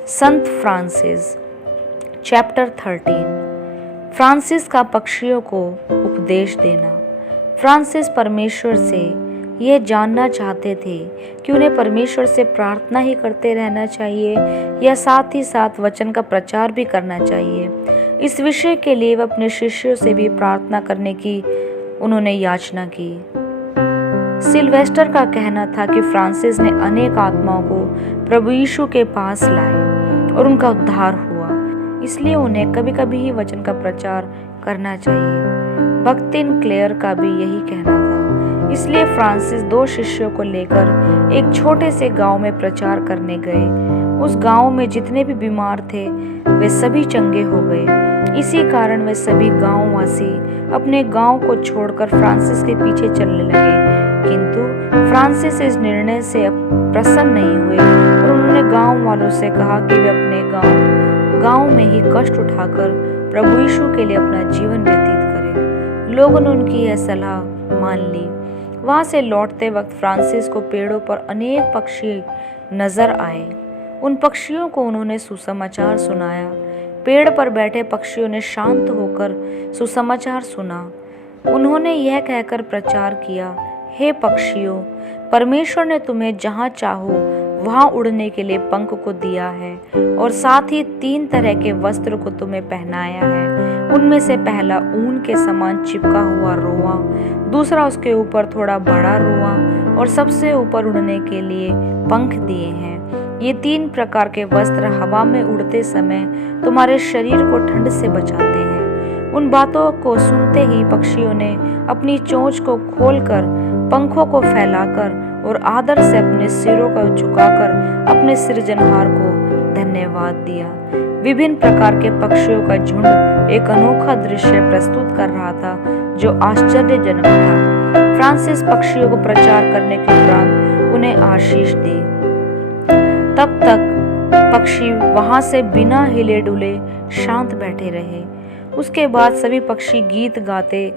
संत Francis. Chapter 13। Francis का पक्षियों को उपदेश देना। फ्रांसिस परमेश्वर से यह जानना चाहते थे कि उन्हें परमेश्वर से प्रार्थना ही करते रहना चाहिए या साथ ही साथ वचन का प्रचार भी करना चाहिए। इस विषय के लिए वे अपने शिष्यों से भी प्रार्थना करने की उन्होंने याचना की। सिल्वेस्टर का कहना था कि फ्रांसिस ने अनेक आत्माओं को प्रभु यीशु के पास लाए और उनका उद्धार हुआ, इसलिए उन्हें कभी कभी ही वचन का प्रचार करना चाहिए। बक्तिन क्लेयर का भी यही कहना था, इसलिए फ्रांसिस 2 शिष्यों को लेकर एक छोटे से गांव में प्रचार करने गए। उस गांव में जितने भी बीमार थे वे सभी चंगे हो गए। इसी कारण वे सभी गांववासी अपने गांव को छोड़कर फ्रांसिस के पीछे चलने लगे, किंतु फ्रांसिस इस निर्णय से प्रसन्न नहीं हुए और उन्होंने गांव वालों से कहा कि वे अपने गांव में ही कष्ट उठाकर प्रभु यीशु के लिए अपना जीवन व्यतीत करें। लोगों ने उनकी यह सलाह मान ली। वहां से लौटते वक्त फ्रांसिस को पेड़ों पर अनेक पक्षी नजर आए। उन पक्षियों को उन्होंने सुसमाचार सुनाया। पेड़ पर बैठे पक्षियों ने शांत होकर सुसमाचार सुना। उन्होंने यह कहकर प्रचार किया, हे पक्षियों, परमेश्वर ने तुम्हें जहाँ चाहो वहाँ उड़ने के लिए पंख को दिया है और साथ ही 3 तरह के वस्त्र को तुम्हें पहनाया है। उनमें से पहला ऊन के समान चिपका हुआ रोआ, दूसरा उसके ऊपर थोड़ा बड़ा रोआ और सबसे ऊपर उड़ने के लिए पंख दिए हैं। ये 3 प्रकार के वस्त्र हवा में उड़ते समय तुम्हारे शरीर को ठंड से बचाते हैं। उन बातों को सुनते ही पक्षियों ने अपनी चोंच को खोलकर, पंखों को फैलाकर और आदर से अपने सिरों को झुकाकर अपने सृजनहार को धन्यवाद दिया। विभिन्न प्रकार के पक्षियों का झुंड एक अनोखा दृश्य प्रस्तुत कर रहा था जो आश्चर्यजनक था। फ्रांसिस पक्षियों को प्रचार करने के उपरांत उन्हें आशीष दी। तब तक पक्षी वहां से बिना हिले डुले शांत बैठे रहे। उसके बाद सभी पक्षी गीत गाते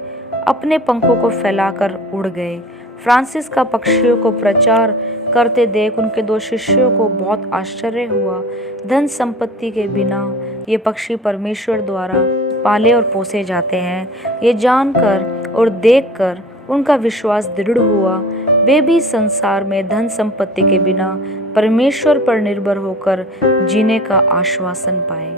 अपने पंखों को फैलाकर उड़ गए। फ्रांसिस का पक्षियों को प्रचार करते देख उनके 2 शिष्यों को बहुत आश्चर्य हुआ। धन संपत्ति के बिना ये पक्षी परमेश्वर द्वारा पाले और पोसे जाते हैं, ये जानकर और देखकर उनका विश्वास दृढ़ हुआ। वे भी संसार में धन संपत्ति के बिना परमेश्वर पर निर्भर होकर जीने का आश्वासन पाए।